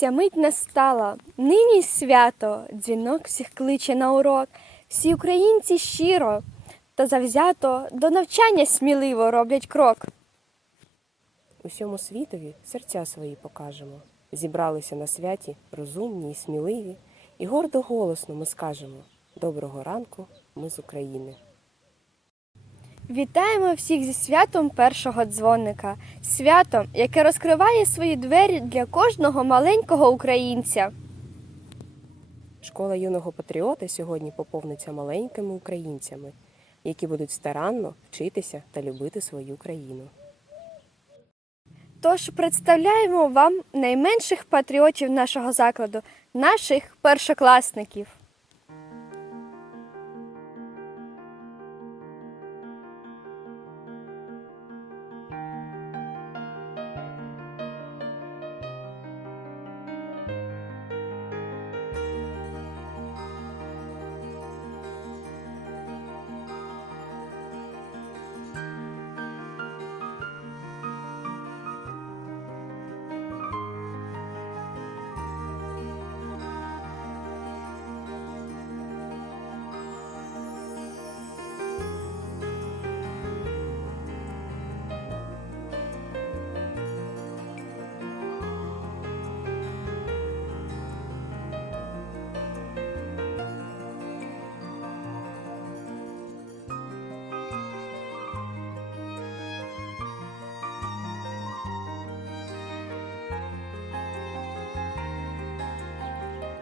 Ця мить настала, нині свято, дзвінок всіх кличе на урок. Всі українці щиро та завзято до навчання сміливо роблять крок. Усьому світові серця свої покажемо. Зібралися на святі розумні і сміливі, і гордо голосно ми скажемо Доброго ранку, ми з України. Вітаємо всіх зі святом першого дзвоника, святом, яке розкриває свої двері для кожного маленького українця. Школа юного патріота сьогодні поповниться маленькими українцями, які будуть старанно вчитися та любити свою країну. Тож представляємо вам найменших патріотів нашого закладу, наших першокласників.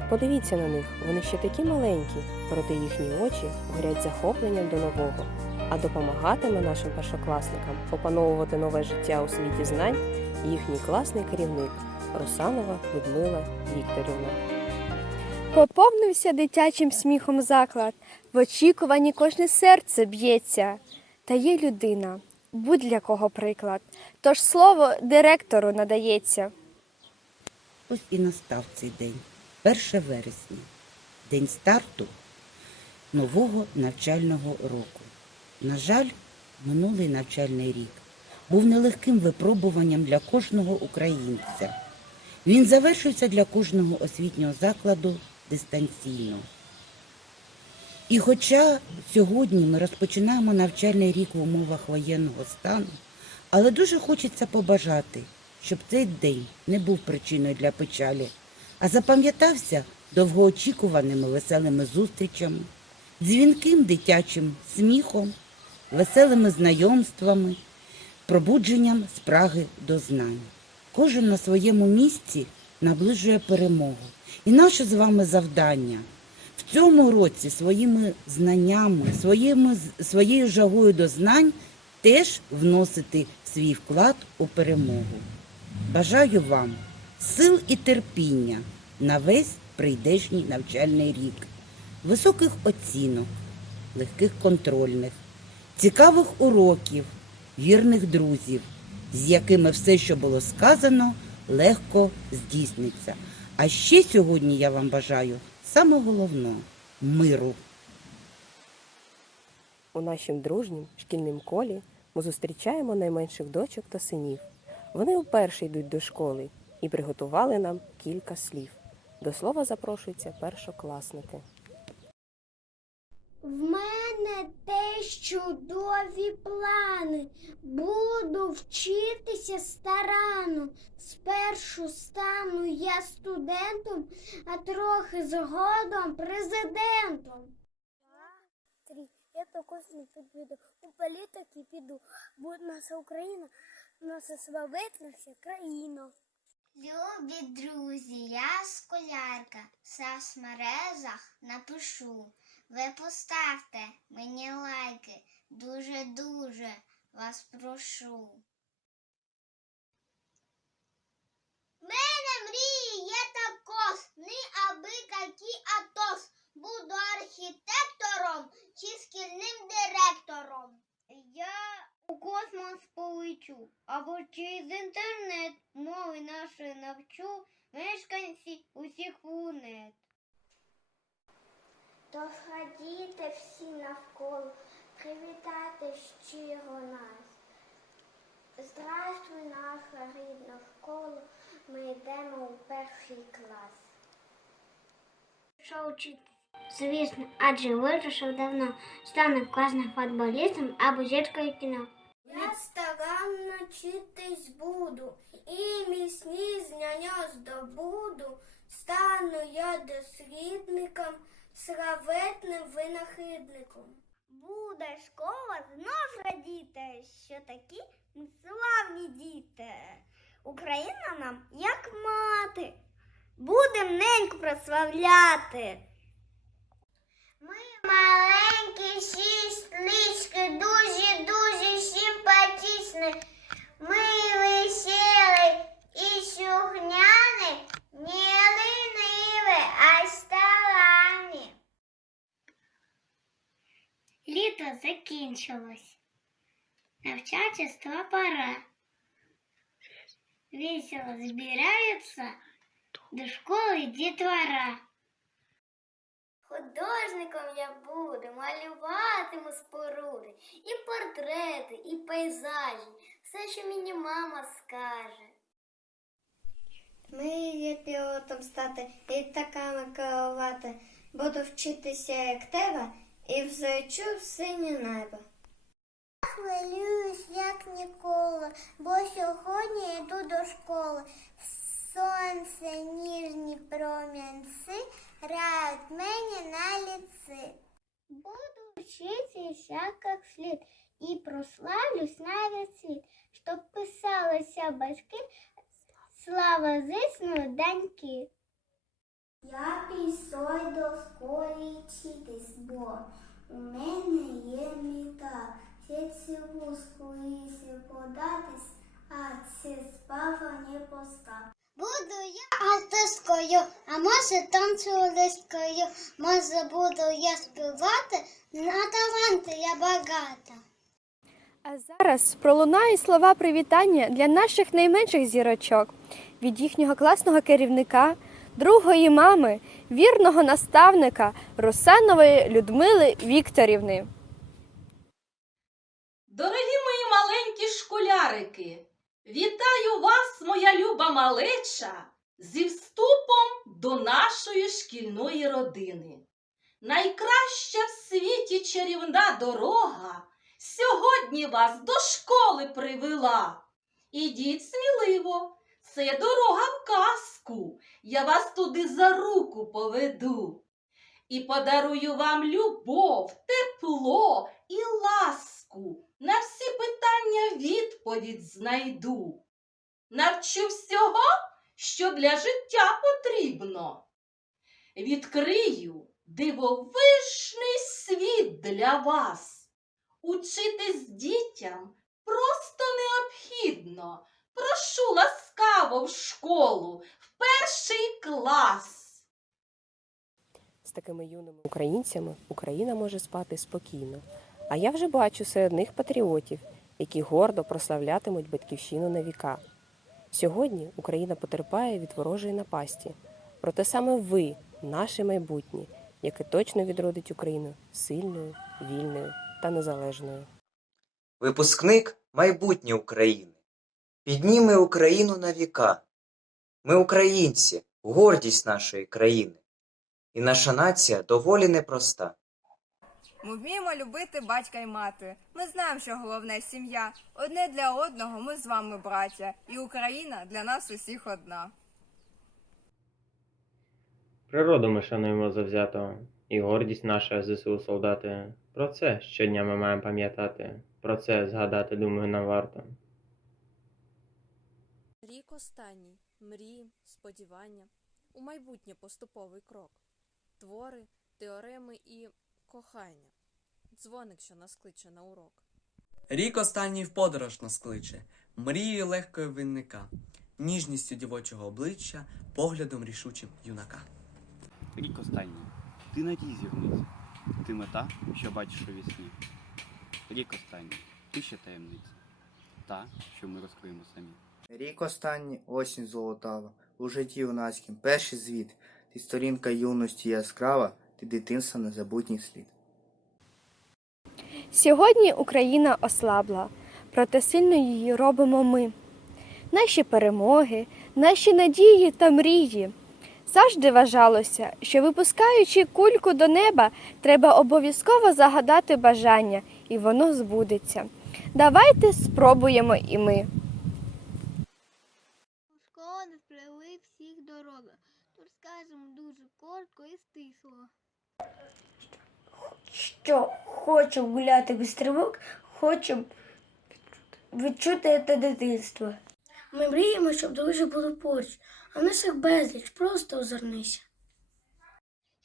Подивіться на них, вони ще такі маленькі, проте їхні очі горять захопленням до нового. А допомагатиме нашим першокласникам опановувати нове життя у світі знань їхній класний керівник Русанова Людмила Вікторівна. Поповнився дитячим сміхом заклад, в очікуванні кожне серце б'ється. Та є людина, будь для кого приклад. Тож слово директору надається. Ось і настав цей день, 1 вересня, день старту нового навчального року. На жаль, минулий навчальний рік був нелегким випробуванням для кожного українця. Він завершився для кожного освітнього закладу дистанційно. І хоча сьогодні ми розпочинаємо навчальний рік в умовах воєнного стану, але дуже хочеться побажати, щоб цей день не був причиною для печалі, а запам'ятався довгоочікуваними веселими зустрічами, дзвінким дитячим сміхом, веселими знайомствами, пробудженням спраги до знань. Кожен на своєму місці наближує перемогу. І наше з вами завдання в цьому році своїми знаннями, своїми, своєю жагою до знань теж вносити свій вклад у перемогу. Бажаю вам сил і терпіння на весь прийдешній навчальний рік, високих оцінок, легких контрольних, цікавих уроків, вірних друзів, з якими все, що було сказано, легко здійсниться. А ще сьогодні я вам бажаю саме головне миру. У нашім дружнім шкільним колі ми зустрічаємо найменших дочок та синів. Вони вперше йдуть до школи і приготували нам кілька слів. До слова запрошуються першокласники. В мене теж чудові плани. Буду вчитися старано. Спершу стану я студентом, а трохи згодом президентом. Три. Я також не підведу. У політики піду. Буде наша Україна, наша славетна вся країна. Любі друзі, я школярка, в соцмережах напишу. Ви поставте мені лайки, дуже-дуже вас прошу. Мене мрії є також, не аби какі атос. Буду архітектором чи шкільним директором. Я у космос полечу, або через інтернет мови нашої навчу мешканці усіх планет. Тож радійте всі навколо, привітайте щиро нас. Здравствуй, наша рідна школа, Ми йдемо у перший клас. Що вчитись? Звісно, адже вирішив давно стану класним футболістом або зіркою кіно. Старанно вчитись буду, і міцні знання здобуду. Стану я дослідником, славетним винахідником. Буде школа знов радіти, що такі ми славні діти. Україна нам як мати, будем неньку прославляти. Ми маленькі шістнички, дуже дуже симпатичні. Ми веселі і сюгняні, не лениві, а старанні. Літо закінчилось. Навчательство пора. Весело збираються до школи дітвора. Художником я буду, малюватиму споруди, і портрети, і пейзажі, все, що мені мама скаже. Мріє пілотом стати і літаками керувати. Буду вчитися, як тебе, і взлечу в синє небо. Хвилююсь, як ніколи, бо сьогодні йду до школи. Сонце, ніжні промінці грають мені на ліці. Буду вчитися як слід і прославлюсь на весь світ, щоб писалися батьки, слава зисну доньки. Я пішов до школи вчитись, бо у мене є мета. Сіці вузку лісі податись, а це справа не поста. Буду я артисткою, а може танцюристкою, може буду я співати, на таланти я багата. А зараз пролунають слова привітання для наших найменших зірочок від їхнього класного керівника, другої мами, вірного наставника Русанової Людмили Вікторівни. Дорогі мої маленькі школярики, вітаю вас, моя люба малеча, зі вступом до нашої шкільної родини. Найкраща в світі чарівна дорога сьогодні вас до школи привела. Ідіть сміливо, це дорога в казку, я вас туди за руку поведу. І подарую вам любов, тепло і ласку. На всі питання відповідь знайду. Навчу всього, що для життя потрібно. Відкрию дивовижний світ для вас. Учитись дітям просто необхідно. Прошу ласкаво в школу, перший клас. З такими юними українцями Україна може спати спокійно. А я вже бачу серед них патріотів, які гордо прославлятимуть батьківщину на віка. Сьогодні Україна потерпає від ворожої напасті. Проте саме ви, наше майбутнє, яке точно відродить Україну сильною, вільною та незалежною. Випускник майбутнє України. Підніме Україну на віка. Ми українці, гордість нашої країни. І наша нація доволі непроста. Ми вміємо любити батька й мати. Ми знаємо, що головне сім'я. Одне для одного ми з вами браття, і Україна для нас усіх одна. Природу ми шануємо завзято, і гордість наша ЗСУ солдати. Про це щодня ми маємо пам'ятати. Про це згадати, думаю, нам варто. Рік останній мрії, сподівання, у майбутнє поступовий крок, твори, теореми і кохання, дзвоник, що нас кличе на урок. Рік останній в подорож нас кличе, мрією легкою винника, ніжністю дівочого обличчя, поглядом рішучим юнака. Рік останній. Ти надій зірниці. Ти мета, що бачиш у вісні. Рік останній. Ти ще таємниця. Та, що ми розкриємо самі. Рік останній осінь золотава, у житті юнацьким перший звіт. Ти сторінка юності яскрава, ти дитинства незабутній слід. Сьогодні Україна ослабла, проте сильно її робимо ми. Наші перемоги, наші надії та мрії. Завжди вважалося, що випускаючи кульку до неба, треба обов'язково загадати бажання, і воно збудеться. Давайте спробуємо і ми. Школа не сплели всіх дорога. Тут скажемо дуже коротко і стисло. Що хочемо гуляти без тривог, хочемо відчути те дитинство. Ми мріємо, щоб друзі були поруч, а не їх безліч, просто озирнися.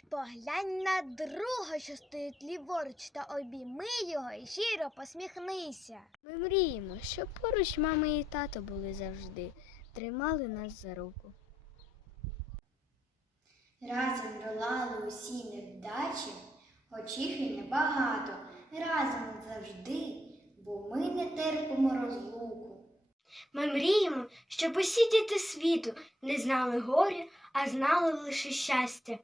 Поглянь на друга, що стоїть ліворуч, та обійми його і щиро посміхнися. Ми мріємо, щоб поруч мама і тато були завжди, тримали нас за руку. Разом долали усі невдачі, хоч їх і небагато. Разом завжди, бо ми не терпимо розлуку. Ми мріємо, щоб усі діти світу не знали горя, а знали лише щастя.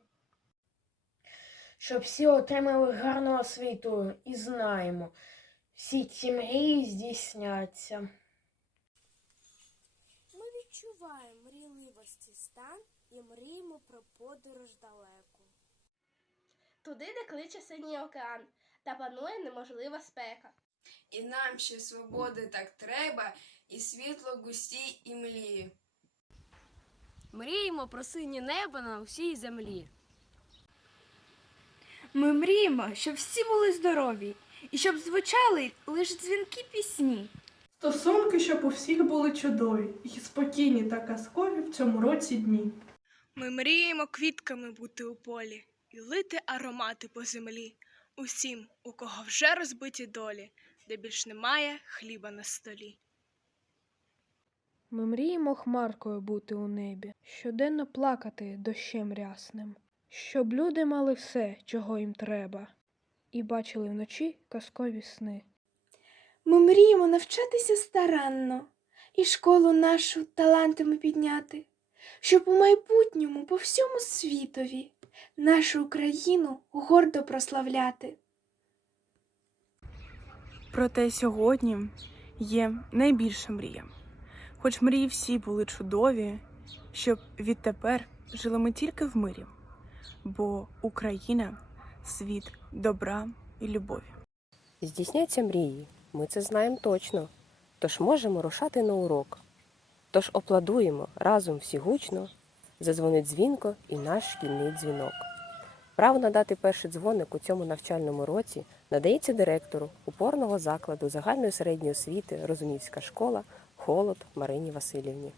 Щоб всі отримали гарну освіту і знаємо, всі ці мрії здійсняться. Ми відчуваємо мрійливості стан і мріємо про подорож далеку. Туди, де кличе синій океан, та панує неможлива спека. І нам ще свободи так треба, і світло густі і млії. Мріємо про синє небо на всій землі. Ми мріємо, щоб всі були здорові і щоб звучали лише дзвінки пісні. Стосунки, щоб у всіх були чудові і спокійні та казкові в цьому році дні. Ми мріємо квітками бути у полі і лити аромати по землі. Усім, у кого вже розбиті долі, де більш немає хліба на столі. Ми мріємо хмаркою бути у небі, щоденно плакати дощем рясним, щоб люди мали все, чого їм треба, і бачили вночі казкові сни. Ми мріємо навчатися старанно і школу нашу талантами підняти, щоб у майбутньому по всьому світові нашу Україну гордо прославляти. Проте сьогодні є найбільша мрія. Хоч мрії всі були чудові, щоб відтепер жили ми тільки в мирі, бо Україна світ добра і любові. Здійсняться мрії, ми це знаємо точно, тож можемо рушати на урок. Тож опладуємо разом всі гучно, зазвонить дзвінко і наш шкільний дзвінок. Право надати перший дзвоник у цьому навчальному році надається директору упорного закладу загальної середньої освіти Розумівська школа Холод Марині Васильівні.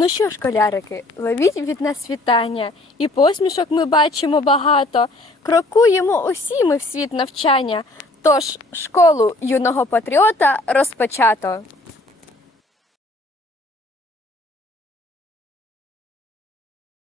Ну що, школярики, ловіть від нас вітання, і посмішок ми бачимо багато. Крокуємо усі ми в світ навчання. Тож школу юного патріота розпочато.